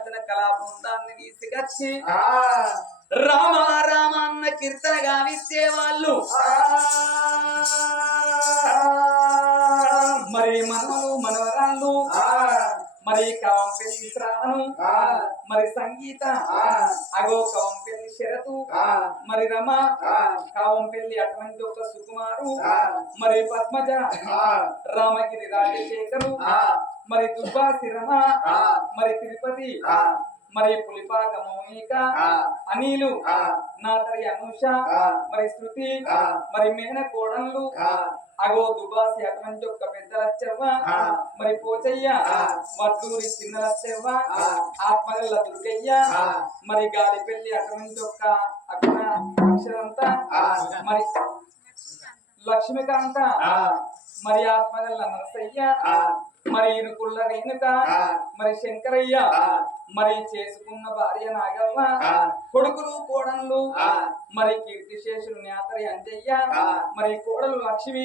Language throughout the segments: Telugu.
నాగార్జున కళాబృందాన్ని తీసుకొచ్చి రామ రామ అన్న కీర్తన గావిస్తే వాళ్ళు మరి మనవలు మనవరాళ్ళు మరి కవంపెల్లి శ్రావణు మరి సంగీత అగో కవంపెల్లి శరతు మరి రమ కవంపెల్లి అటువంటి ఒక సుకుమారు మరి పద్మజ రామగిరి రాజశేఖరు మరి దుబ్బాసి రమ మరి తిరుపతి మరి పులిపాక మౌనిక అనిలు నాతరి అనూష మరి శృతి మరి మేన కోడళ్ళు అగో దుబాసి అటువంటి ఒక్క పెద్ద లచ్చవ్వ మరి పోచయ్య వడ్లూరి చిన్న లచ్చవ్వ ఆత్మగల్ల దుర్గయ్య మరి గాలిపల్లి అటువంటి ఒక్క అక్కడ అక్షరంతా మరి లక్ష్మీకాంత మరి ఆత్మగల్ల నరసయ్య మరి ఇరుకుళ్ళ రేణుక మరి శంకరయ్య మరి చేసుకున్న భార్య నాగమ్మ కొడుకులు కోడళ్ళు మరి కీర్తిశేషులు నేతరి అంజయ్య మరి కోడలు లక్ష్మి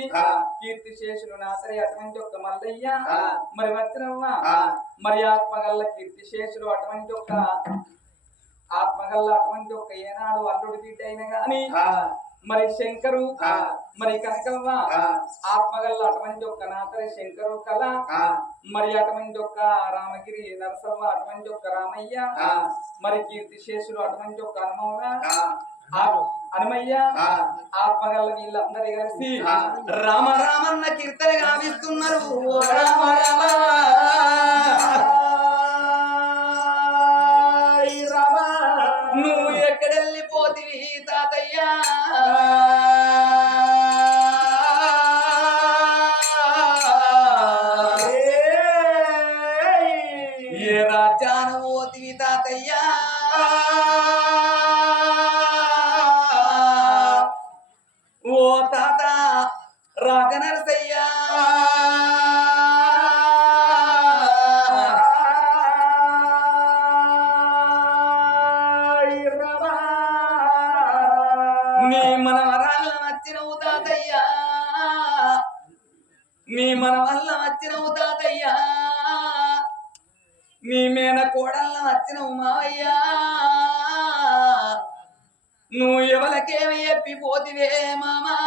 కీర్తిశేషులు నాతరి అటువంటి ఒక్క మల్లయ్య మరి వచ్చినవ్వ మరి ఆత్మగల్ల కీర్తిశేషులు అటువంటి ఒక్క ఆత్మగల్ల అటువంటి ఒక్క ఏనాడు అల్లుడి బిడ్డ అయినా గాని మరి శంకరు మరి కనకవ్వ ఆత్మగల్ల అటువంటి ఒక్క నాతరి శంకరు కళ మరి అటువంటి ఒక్క రామగిరి నరసవ్వ అటువంటి ఒక్క రామయ్య మరి కీర్తిశేషులు అటువంటి ఒక్క హనుమయ్య ఆత్మగల్ల వీళ్ళందరూ కలిసి రామ రామన్న కీర్తన గావిస్తున్నారు రామ రామ నువ్వు ఎక్కడెళ్ళిపోతివి తాతయ్య ఏ రాజ్యాన పోతివి తాతయ్య ఓ తాత రాజనరసయ్య నీ మనవరాళ్ళ వచ్చినవు తాతయ్యా నీ మనవల్ల వచ్చినవు తాతయ్యా నీ మేన కోడళ్ళ వచ్చినవు మావయ్యా నువ్వు ఎవరికేమి ఎప్పిపోతివే మామా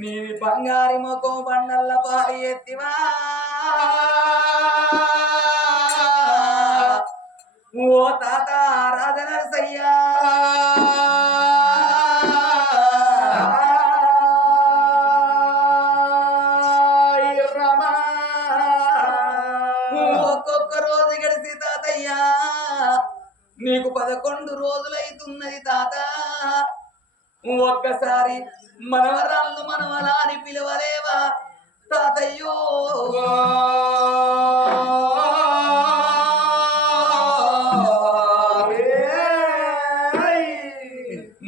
నీవి బంగారి మొఖం బండల్ల పాలి ఎత్తివా ఓ తాత రాజనరసయ్యా ఒక్కొక్క రోజు గడిచి తాతయ్యా నీకు 11 రోజులైతున్నది తాత ఒక్కసారి మనవరాళ్ళు మనవలా అని పిలవలేవా తాతయ్యో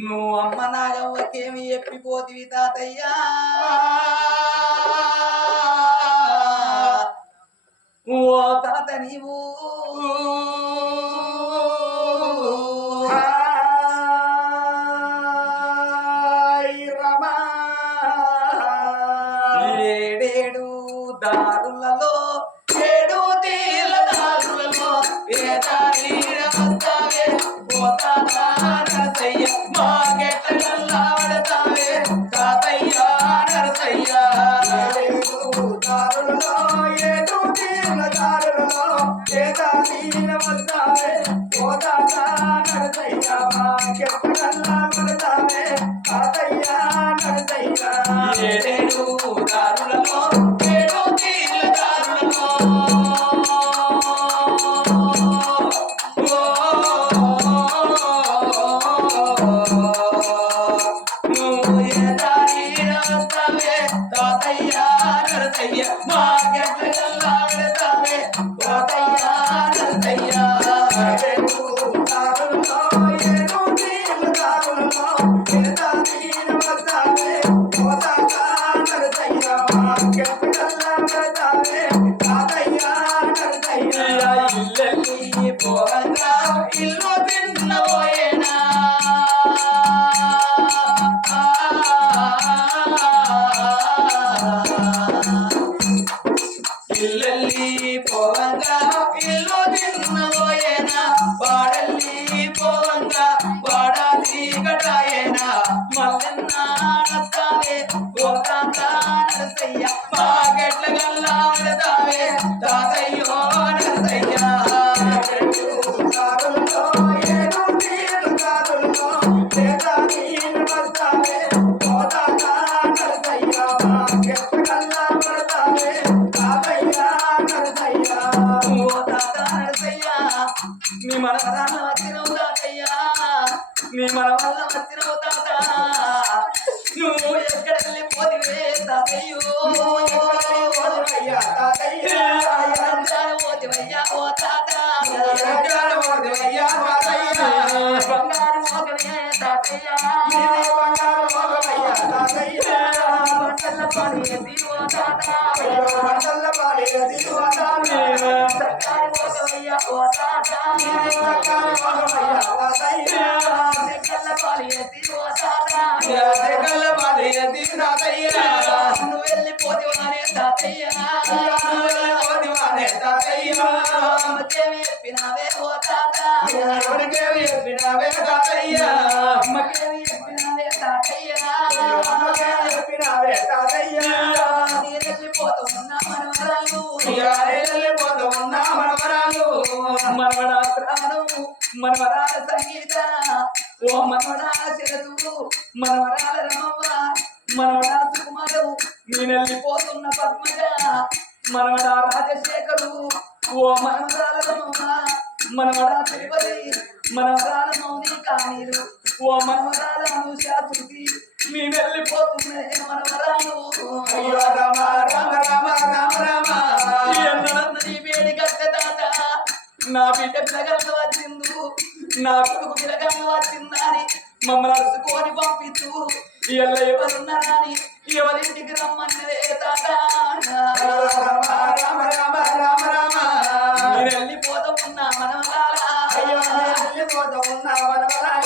నువ్వు అమ్మ నాగవ్వకేమి ఎప్పిపోతివి తాతయ్యా ఓ తాత నీవు ఏడేడు దారులలో 7 తీర్ల దారులలో ఏ దారి వస్తావే ఓ తాత నరసయ్య మాకెట్లా పడతావే తాతయ్య నరసయ్య దారులలో 7 తీర్ల దారులలో ఏ దారి వస్తావే ఓ తాత నరసయ్య మాకెట్లా పడతావే తాతయ్య నరసయ్య ఏడేడు దారులలో 7 తీర్ల దారులలో నువ్వు ఏ దారి వస్తావే తాతయ్య నరసయ్య మాకెట్లా పడతావే తాతయ్య నరసయ్య ఇల్లు తిన్నబోయేనా నడతావే ఓ తాత నరసయ్య మాకెట్ల గల్లా నడతావే తాతయ్యో నరసయ్య నీ మన వల్ల వచ్చినవు తాతయ్యా నీ మన వల్ల వచ్చినవు తాత నువ్వు ఎక్కడ వెళ్ళిపోతివే తాతయ్యో పోతివయ్యా ఓ తాత బంగారు మోగనే తాతయ్యా పంటల పాలి ఓ తాత సర్కారు మోగవయ్యా ఓ తాత నువ్వు వెళ్ళిపోతివానే తాతయ్యా అమ్మకేమి చెప్పినావే ఓ తాత అమ్మకేమి చెప్పినావే తాతయ్యా వెళ్ళిపోతున్నా మనవరాలు మనవడా ప్రాణం మనవరాల సంగీత ఓ మనవడాల శరదు మనవరాల రమవ్వ మనవడా సుకుమారు నేనెళ్ళిపోతున్న పద్మజ మనవడా రాజశేఖరు ఓ మనవరాల రమవ్వ మనవడా తిరుపతి మనవరాల మౌని కానీరు ఓ మనవరాల అనుశాశృతి నేనెళ్ళిపోతున్నా మనవరాలు నీ వేడి కట్ట తాత నా బిడ్డ పిలగలను వచ్చింది నా కొడుకు పిలగలను వచ్చిందని మమ్మల్ని అరుచుకొని పంపిస్తూ ఇళ్ళ ఎవరున్నారని ఎవరింటికి రమ్మన్నదే తాత నేను వెళ్ళిపోతా ఉన్నా మనవరాలా నేను వెళ్ళిపోతా ఉన్నా మనవరాలు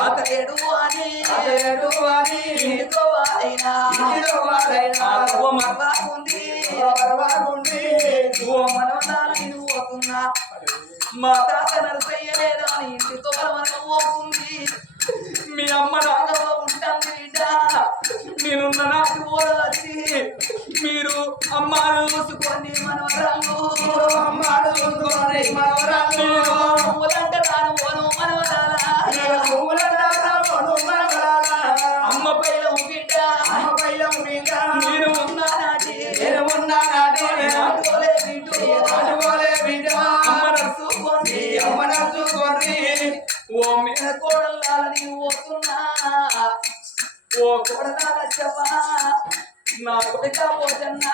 అతడు అని ఓ మనవరాలు నేను పోతున్నా మా తాత నరసయ్య లేదా అని ఇంటితో మనం పోతుంది మీ అమ్మ నాగమ్మ ఉంటాను బిడ్డ నేనున్న నాకు ఓడొచ్చి మీరు అమ్మాను చూసుకొని మనవరాలు పూలంటే రాను పోను మనవరాల అమ్మ పైలం బిడ్డ నేను ఉన్నా నాటి అమ్మ నడుచుకొని ఓ మీద కోడల్లాల నీవు వస్తున్నా ఓ కోడలాల చెప్పా నా కొడుక పోతన్నా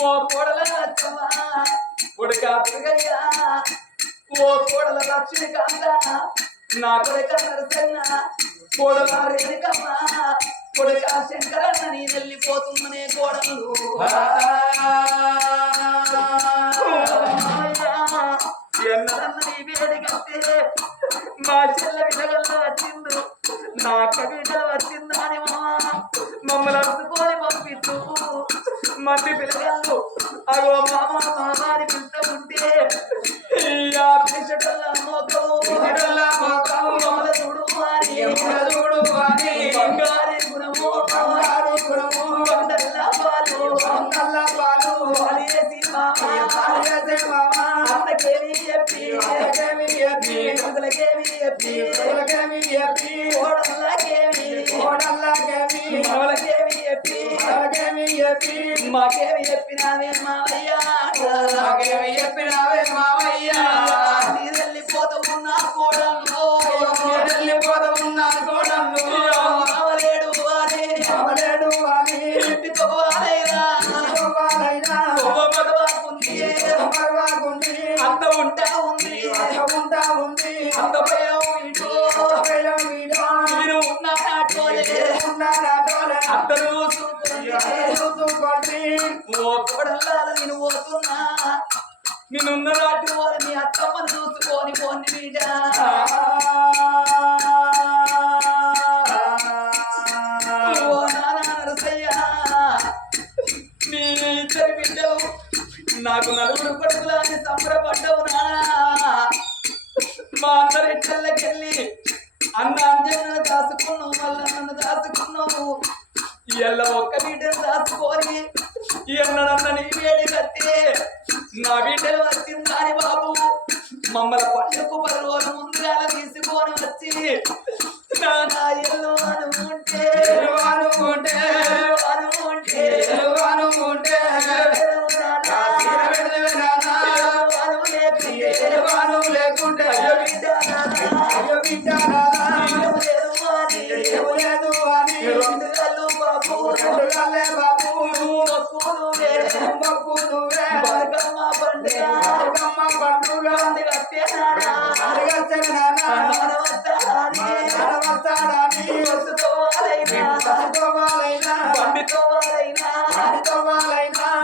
ఓ కోడల చెప్పా కొడుక తిరగయ్యా ఓ కోడల లక్ష్మీకాంత నా కొడుక నరసన్న కోడల రేణుకమ్మ కొడుక శంకరన్న నీ వెళ్ళిపోతుందనే కోడలు ఎన్నదన్న నీ వేడి కట్టే మా చెల్ల విడగల్లో వచ్చిండు నా అక్క బిడ్డ వచ్చిందని మమ్మల్ని అరుచుకొని పంపిస్తూ మంది పిల్లగాళ్ళు అగో మామ మామాని పిలుస్తూ ఉంటే ఆ పిలిచటల్లా మోకము మమ్మల్ని చూడు అని బంగారి గుణము వందల్లా పాలు పాలేసి మామ అన్నకేమి చెప్పి కొడుకులకేమి చెప్పి కోడళ్ళకేమి మనవలకేమి చెప్పి మాకేమి చెప్పినావే మావయ్య నీ వెళ్ళిపోతూ ఉన్న కోడళ్ళు మావలేడు అని ఇంటితో వారైనా అంత ఉంటా ఉంది అంత భయం ఇటు నేను ఉన్నా అందరూ ఓ కోడల్లాల నేను పోతున్నా నేనున్న నాటి వాళ్ళు మీ అత్తమ్మను చూసుకొని పోని బిడ్డ ఓ నాన్న నరసయ్య నీ ఇద్దరి బిడ్డలు నాకు నలుగురు కొడుకులని సంబరపడ్డవు నానా మా అందరి ఇళ్ళకెళ్ళి అన్న అంజన్నను దాచుకున్నావు మళ్ళీ నన్ను దాచుకున్నావు ఇలా ఒక్క బిడ్డను దాచుకొని ఎన్నడన్న నీ వేడి కట్టే నా బిడ్డలు వచ్చిందని బాబు మమ్మల్ని పండుగకు 10 రోజుల ముందుగా తీసుకొని వచ్చి నా ఎల్లు అనుకుంటే లేకుంటే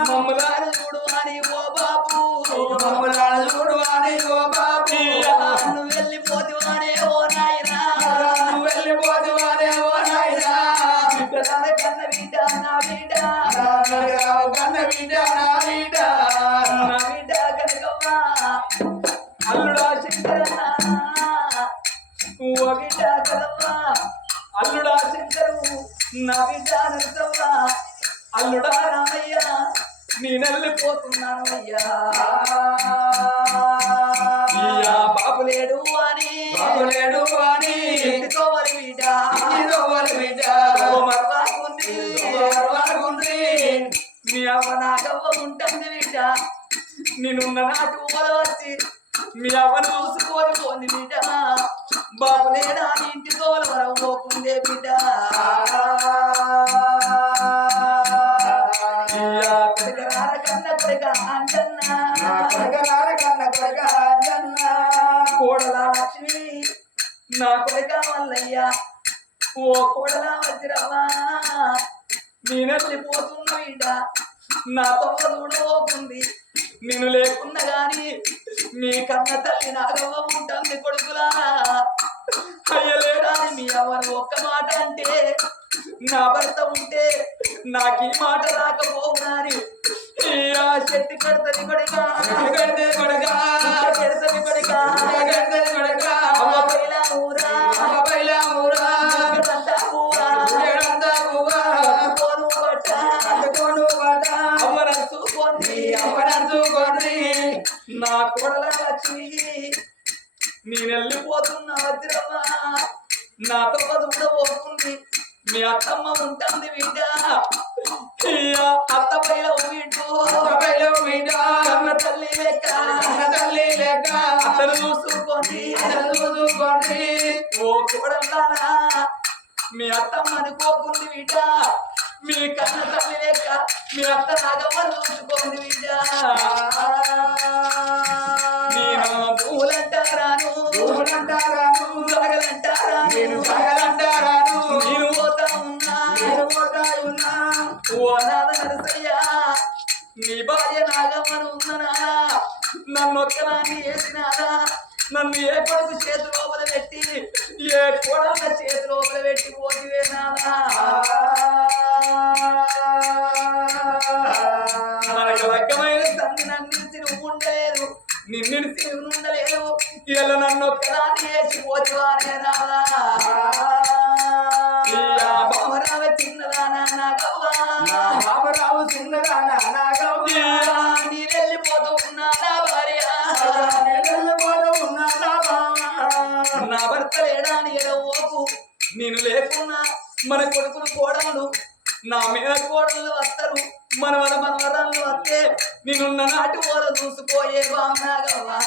మమ్మల్ని చూడు అని ఓ బాబు చూడు అని ఓ బాబు నువ్వు వెళ్ళిపోతువానే ఓ నాయనా వెళ్ళిపోతువానే ఓ నాయనా కన్న బిడ్డ నా బిడ్డ కన్న బిడ్డ నా బిడ్డ నా బిడ్డ కనకవ్వ అల్లుడా శంకరన్న ఓ బిడ్డ కలవ్వ అల్లుడా శంకరు నా బిడ్డ నరసవ్వ అల్లుడా రామయ్య నేనెళ్ళిపోతున్నాను అయ్యా బాబులేడు అని ఎత్తుకోవాలి బిడ్డ మర్వాకుంది మీ అవ్వ నాకవ్వ ఉంటుంది బిడ్డ నేనున్న నాటు ఊర వచ్చి మీ అవ్వను చూసుకొని పోని బిడ్డ బాబులేడా నీ ఇంటితో వరం పోకుందే బిడ్డ కోడలా లక్ష్మి నా కొడుక మల్లయ్యా ఓ కోడలా వజ్రవ్వా నేనెళ్ళిపోతున్నా బిడ్డ నాతో చూడబోతుంది నేను లేకున్నా గాని మీ కన్న తల్లి నాగవ్వ ఉంటుంది కొడుకులా అయ్యలేడా మీ అవ్వను ఒక్క మాట అంటే నా భర్త ఉంటే నాకు ఈ మాట రాకపోవునాని చెట్టు కడతది కొడుకా నా కొడల లక్ష్మి నేనెళ్ళిపోతున్నా వజ్రమ్మ నాతో చూడబోతుంది మీ అత్తమ్మ ఉంటుంది బిడ్డ అత్త పైల కన్న తల్లి లెక్క అతను చూసుకొని ఓ కోడల్లారా మీ అత్తమ్మ అనుకోకుంది బిడ్డ మీ కన్న తల్లి లెక్క మీ అత్త నాగమ్మ చూసుకోండి బిడ్డ నేను పూలంటారాను రాగలంటారాను నేను పోతా ఉన్నా ఓ నాద నరసయ్య నీ భార్య నాగమ్మను ఉన్ననా నన్ను ఒక్కనాన్ని వేసినారా నన్ను ఏ కొడుకు చేతి లోపల పెట్టి ఏ కొడల చేతి లోపల పెట్టి పోతివేనాదా మనకు లగ్గమైన తండ్రి నన్నించి నువ్వు ఉండలేదు నిన్నిడిసి నువ్వు ఉండలేదు ఇలా నన్ను ఒక్కదాన్ని వేసి పోతివానే నాదా బాబరావ చిన్నదానా నాగవ్వా బాబరావు చిన్నదానా నాగవ్వా నీ వెళ్ళిపోతూ ఉన్నా నా భార్య నా భర్త లేడా అని ఎడవోకు నేను లేకున్నా మన కొడుకులు కోడళ్ళు నా మీద కోడళ్ళు వస్తారు మనవరాళ్ళు వస్తే నేనున్న నాటి ఓల చూసుకోయే బామనాగవ్వా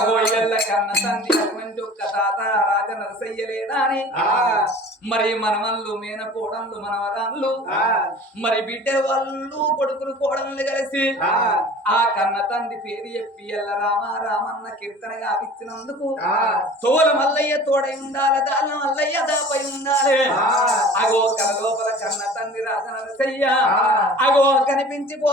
అగోయ్యల్ల కన్న తండ్రి అటువంటి ఒక్క తాత రాజ నరసయ్యలేదా అని మరి మనవళ్ళు మేనకోడళ్ళు మనవరాళ్ళు మరి బిడ్డ వాళ్ళు కొడుకులు కోడళ్ళు కలిసి ఆ కన్న తండ్రి పేరు చెప్పి ఎల్ల రామన్న కీర్తన గావిచ్చినందుకు తోల మల్లయ్య తోడై ఉండాలి దాళ్ళ మల్లయ్య దాపై ఉండాలి అగో కల లోపల కన్న తండ్రి రాజ నరసయ్య అగో కనిపించిపో